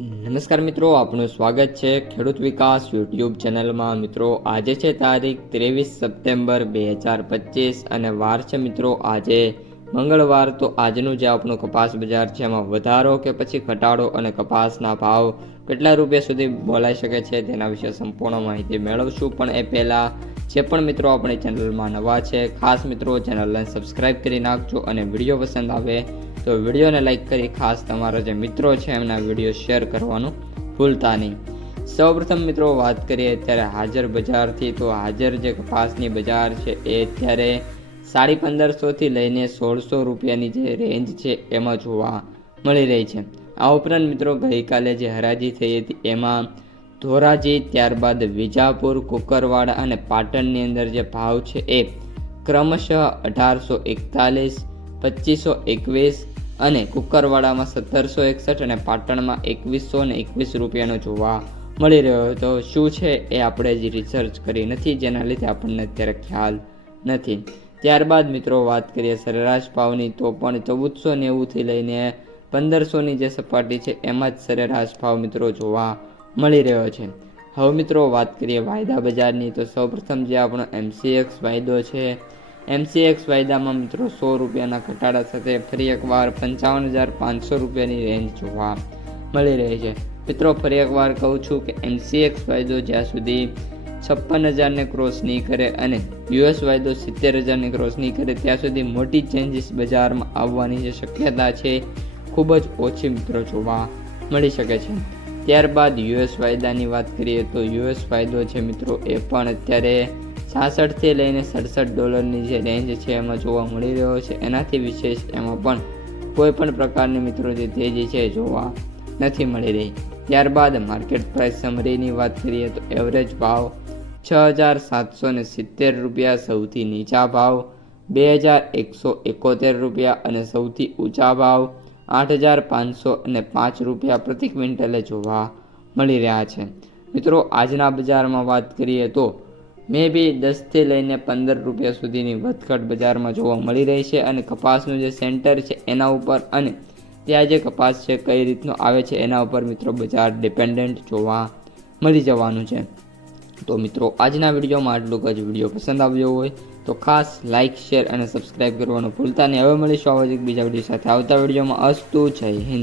નમસ્કાર મિત્રો, આપનું સ્વાગત છે ખેડૂત વિકાસ યુટ્યુબ ચેનલમાં। મિત્રો આજે છે તારીખ 23 સપ્ટેમ્બર 2025 અને વાર છે મિત્રો આજે મંગળવાર। તો આજનું જે આપણું કપાસ બજાર છે એમાં વધારો કે પછી ઘટાડો અને કપાસના ભાવ કેટલા રૂપિયા સુધી બોલાઈ શકે છે તેના વિશે સંપૂર્ણ માહિતી મેળવશું। પણ એ પહેલાં જે પણ મિત્રો આપણી ચેનલમાં નવા છે ખાસ મિત્રો ચેનલને સબસ્ક્રાઈબ કરી નાખજો અને વિડીયો પસંદ આવે તો વિડીયોને લાઈક કરી ખાસ તમારા જે મિત્રો છે એમના વિડીયો શેર કરવાનું ભૂલતા નહીં। સૌપ્રથમ મિત્રો વાત કરીએ અત્યારે હાજર બજારથી, તો હાજર જે કપાસની બજાર છે એ અત્યારે 1550થી લઈને 1600 રૂપિયાની જે રેન્જ છે એમાં જોવા મળી રહી છે। આ ઉપરાંત મિત્રો ગઈકાલે જે હરાજી થઈ હતી એમાં ધોરાજી, ત્યારબાદ વિજાપુર, કુકરવાડા અને પાટણની અંદર જે ભાવ છે એ ક્રમશઃ 1841, 2521 અને કુકરવાડામાં 1761 અને પાટણમાં 2121 રૂપિયાનો જોવા મળી રહ્યો હતો। શું છે એ આપણે જ રિસર્ચ કરી નથી જેના લીધે આપણને અત્યારે ખ્યાલ નથી। ત્યારબાદ મિત્રો વાત કરીએ સરેરાશ ભાવની, તો પણ 1490થી લઈને 1500ની જે સપાટી છે એમાં જ સરેરાશ ભાવ મિત્રો જોવા મળી રહ્યો છે। હવે મિત્રો વાત કરીએ વાયદા બજારની, તો સૌપ્રથમ જે આપણો MCX વાયદો છે, MCX વાયદામાં મિત્રો 100 રૂપિયાના ઘટાડા સાથે ફરી એકવાર 55,500 રૂપિયાની રેન્જ જોવા મળી રહી છે। મિત્રો ફરી એકવાર કહું છું કે MCX વાયદો જ્યાં સુધી 56,000ને ક્રોસ નહીં કરે અને US વાયદો 70,000ને ક્રોસ નહીં કરે ત્યાં સુધી મોટી ચેન્જીસ બજારમાં આવવાની જે શક્યતા છે ખૂબ જ ઓછી મિત્રો જોવા મળી શકે છે। ત્યારબાદ US વાયદાની વાત કરીએ તો US વાયદો છે મિત્રો એ પણ અત્યારે 66થી લઈને $67 જે રેન્જ છે એમાં જોવા મળી રહ્યો છે। એનાથી વિશેષ એમાં પણ કોઈ પણ પ્રકારની મિત્રો જે તેજી છે જોવા નથી મળી રહી। ત્યારબાદ માર્કેટ પ્રાઇસ સમરીની વાત કરીએ તો એવરેજ ભાવ 6,770 રૂપિયા, સૌથી નીચા ભાવ 2,171 રૂપિયા અને સૌથી ઊંચા ભાવ 8,505 રૂપિયા પ્રતિ ક્વિન્ટલે જોવા મળી રહ્યા છે। મિત્રો આજના બજારમાં વાત કરીએ તો મે બી 10થી લઈને 15 રૂપિયા સુધીની વધઘટ બજારમાં જોવા મળી રહી છે અને કપાસનું જે સેન્ટર છે એના ઉપર અને ત્યાં જે કપાસ છે કઈ રીતનો આવે છે એના ઉપર મિત્રો બજાર ડિપેન્ડન્ટ જોવા મળી જવાનું છે। તો મિત્રો આજના વિડીયોમાં આટલું જ। વિડીયો પસંદ આવ્યો હોય તો ખાસ લાઇક, શેર અને સબસ્ક્રાઈબ કરવાનું ભૂલતા નહીં। હવે મળીશું આવા જ એક બીજા વિડીયો સાથે આવતા વિડીયોમાં। અસ્તુ, જય હિન્દ।